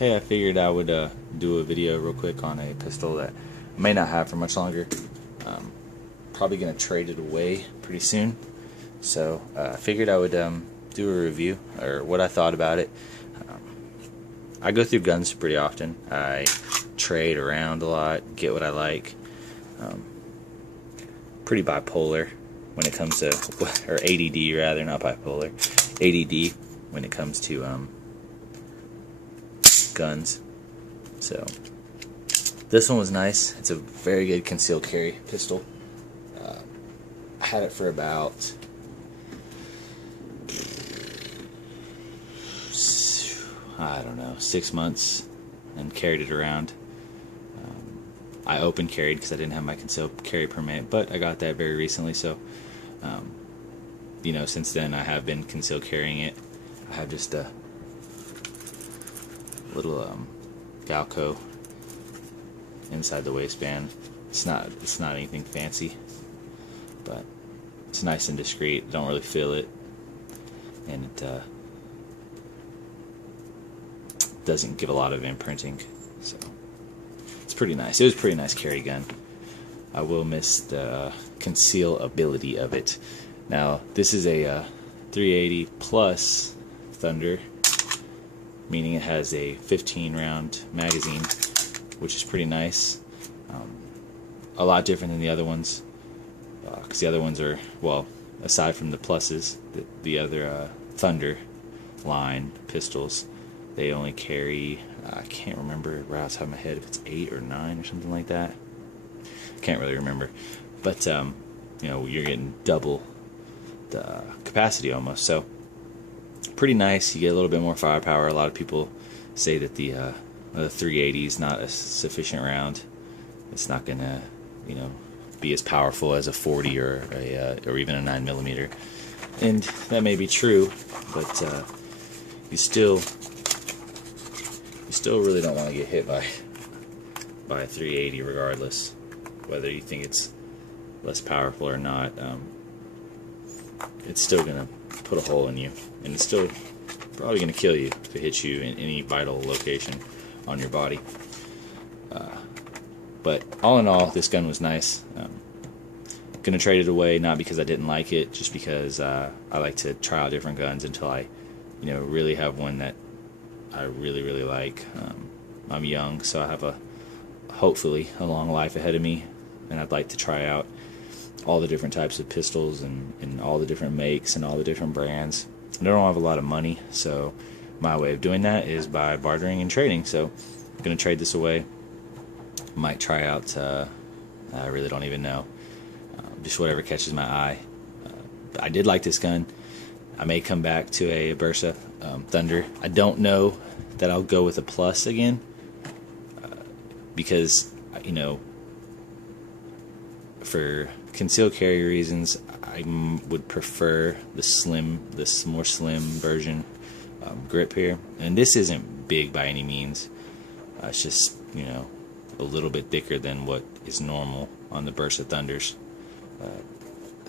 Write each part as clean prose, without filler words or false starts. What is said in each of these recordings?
Hey, I figured I would do a video real quick on a pistol that I may not have for much longer. Probably going to trade it away pretty soon. So I figured I would do a review, or what I thought about it. I go through guns pretty often. I trade around a lot, get what I like. Pretty bipolar when it comes to, or ADD rather, not bipolar, ADD when it comes to guns. So this one was nice. It's a very good concealed carry pistol. I had it for about I don't know, 6 months, and carried it around. I open carried because I didn't have my concealed carry permit, but I got that very recently, so you know, since then I have been concealed carrying it. I have just a little Galco inside the waistband. It's not anything fancy, but it's nice and discreet. Don't really feel it, and it doesn't give a lot of imprinting, so it's pretty nice. It was a pretty nice carry gun. I will miss the concealability of it. Now this is a 380 plus Thunder, meaning it has a 15 round magazine, which is pretty nice. A lot different than the other ones, because the other ones are, well, aside from the pluses, the other Thunder line pistols, they only carry, I can't remember right off the top of my head if it's 8 or 9 or something like that. Can't really remember, but you know, you're getting double the capacity almost. So pretty nice. You get a little bit more firepower. A lot of people say that the 380 is not a sufficient round. It's not gonna, you know, be as powerful as a 40 or even a 9mm, and that may be true, but you still really don't want to get hit by a 380 regardless, whether you think it's less powerful or not. It's still gonna put a hole in you, and it's still probably gonna kill you if it hits you in any vital location on your body. But all in all, this gun was nice. Gonna trade it away, not because I didn't like it, just because I like to try out different guns until I, you know, really have one that I really like. I'm young, so I have hopefully a long life ahead of me, and I'd like to try out all the different types of pistols and all the different makes and all the different brands. I don't have a lot of money, so my way of doing that is by bartering and trading. So I'm gonna trade this away. Might try out, I really don't even know, just whatever catches my eye. I did like this gun. I may come back to a Bersa Thunder. I don't know that I'll go with a plus again, because, you know, for concealed carry reasons, I would prefer this more slim version grip here. And this isn't big by any means. It's just, you know, a little bit thicker than what is normal on the Bersa Thunders.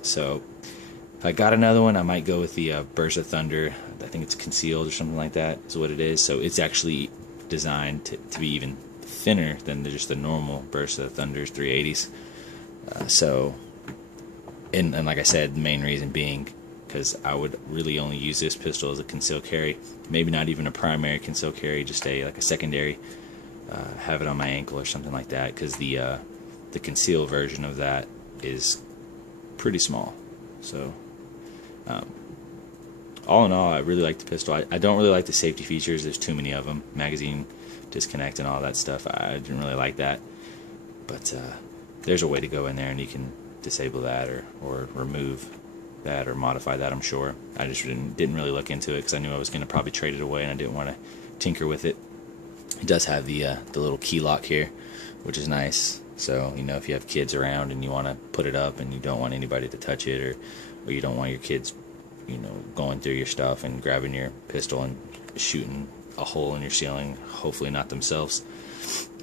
So if I got another one, I might go with the Bersa Thunder. I think it's concealed or something like that is what it is. So it's actually designed to be even thinner than just the normal Bersa Thunders 380s. So, and like I said, the main reason being because I would really only use this pistol as a concealed carry. Maybe not even a primary concealed carry, just like a secondary. Have it on my ankle or something like that, because the concealed version of that is pretty small. So all in all, I really like the pistol. I don't really like the safety features. There's too many of them. Magazine disconnect and all that stuff. I didn't really like that. But there's a way to go in there and you can disable that or remove that or modify that, I'm sure. I just didn't really look into it because I knew I was going to probably trade it away and I didn't want to tinker with it. It does have the little key lock here, which is nice. So, you know, if you have kids around and you want to put it up and you don't want anybody to touch it, or you don't want your kids, you know, going through your stuff and grabbing your pistol and shooting a hole in your ceiling, hopefully not themselves.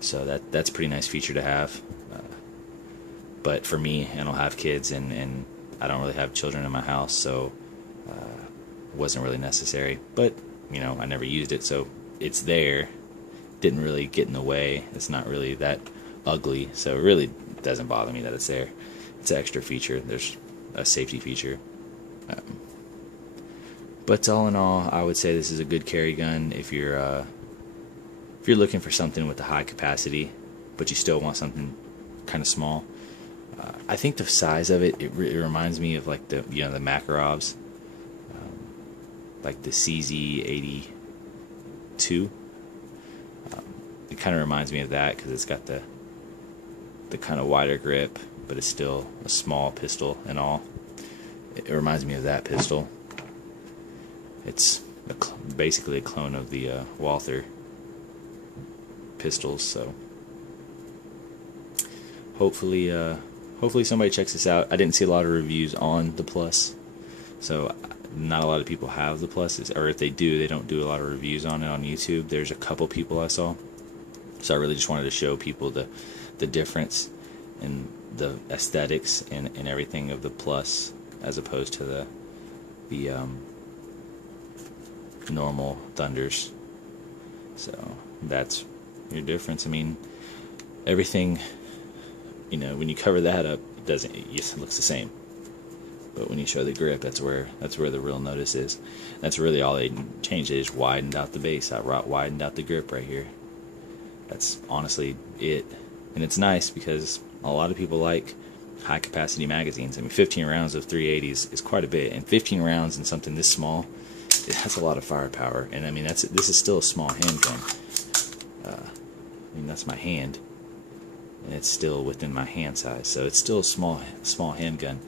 So that's a pretty nice feature to have. But for me, I don't have kids, and I don't really have children in my house, so it wasn't really necessary. But, you know, I never used it, so it's there. didn't really get in the way. It's not really that ugly, so it really doesn't bother me that it's there. It's an extra feature. There's a safety feature. But all in all, I would say this is a good carry gun if you're looking for something with a high capacity, but you still want something kind of small. I think the size of it reminds me of like the the Makarovs, like the CZ82. It kind of reminds me of that because it's got the kind of wider grip, but it's still a small pistol and all. It reminds me of that pistol. It's basically a clone of the Walther pistols, so hopefully somebody checks this out. I didn't see a lot of reviews on the Plus, so not a lot of people have the Plus, or if they do, they don't do a lot of reviews on it on YouTube. There's a couple people I saw, so I really just wanted to show people the difference in the aesthetics and everything of the Plus as opposed to the normal Thunders. So that's your difference. I mean, everything, when you cover that up, it just looks the same. But when you show the grip, that's where the real notice is. That's really all they changed. They just widened out the base. I widened out the grip right here. That's honestly it. And it's nice because a lot of people like high capacity magazines. I mean, 15 rounds of 380s is quite a bit, and 15 rounds in something this small, it has a lot of firepower. And I mean, this is still a small handgun. I mean, that's my hand, and it's still within my hand size, so it's still a small handgun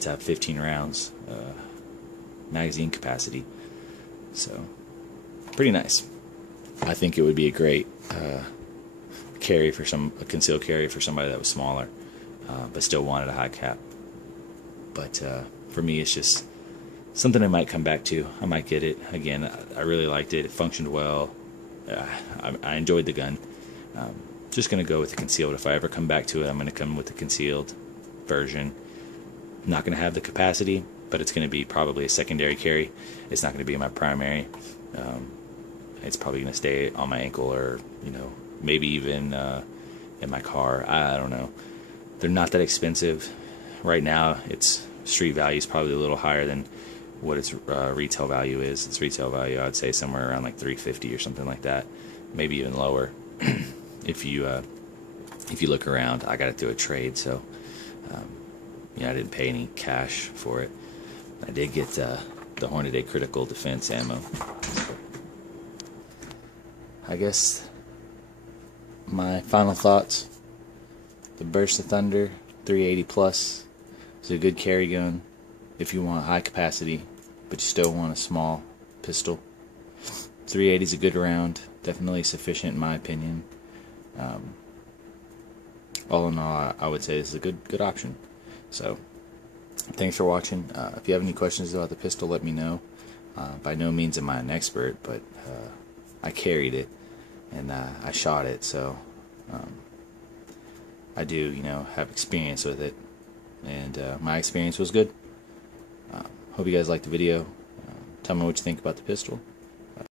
to have 15 rounds magazine capacity. So pretty nice. I think it would be a great carry for a concealed carry for somebody that was smaller, but still wanted a high cap. But for me, it's just something I might come back to. I might get it again. I really liked it. It functioned well. I enjoyed the gun. Just gonna go with the concealed. If I ever come back to it, I'm gonna come with the concealed version. Not gonna have the capacity, but it's gonna be probably a secondary carry. It's not gonna be my primary. It's probably gonna stay on my ankle, or maybe even in my car. I don't know. They're not that expensive right now. Its street value is probably a little higher than what its retail value is. Its retail value, I'd say, somewhere around like $350 or something like that, maybe even lower. If you look around, I got it through a trade, so I didn't pay any cash for it. I did get the Hornady Critical Defense ammo. I guess my final thoughts: the Bersa Thunder 380 Plus is a good carry gun if you want high capacity, but you still want a small pistol. 380 is a good round, definitely sufficient in my opinion. All in all, I would say this is a good option. So, thanks for watching. If you have any questions about the pistol, let me know. By no means am I an expert, but I carried it and I shot it, so I do, have experience with it, and my experience was good. Hope you guys liked the video. Tell me what you think about the pistol.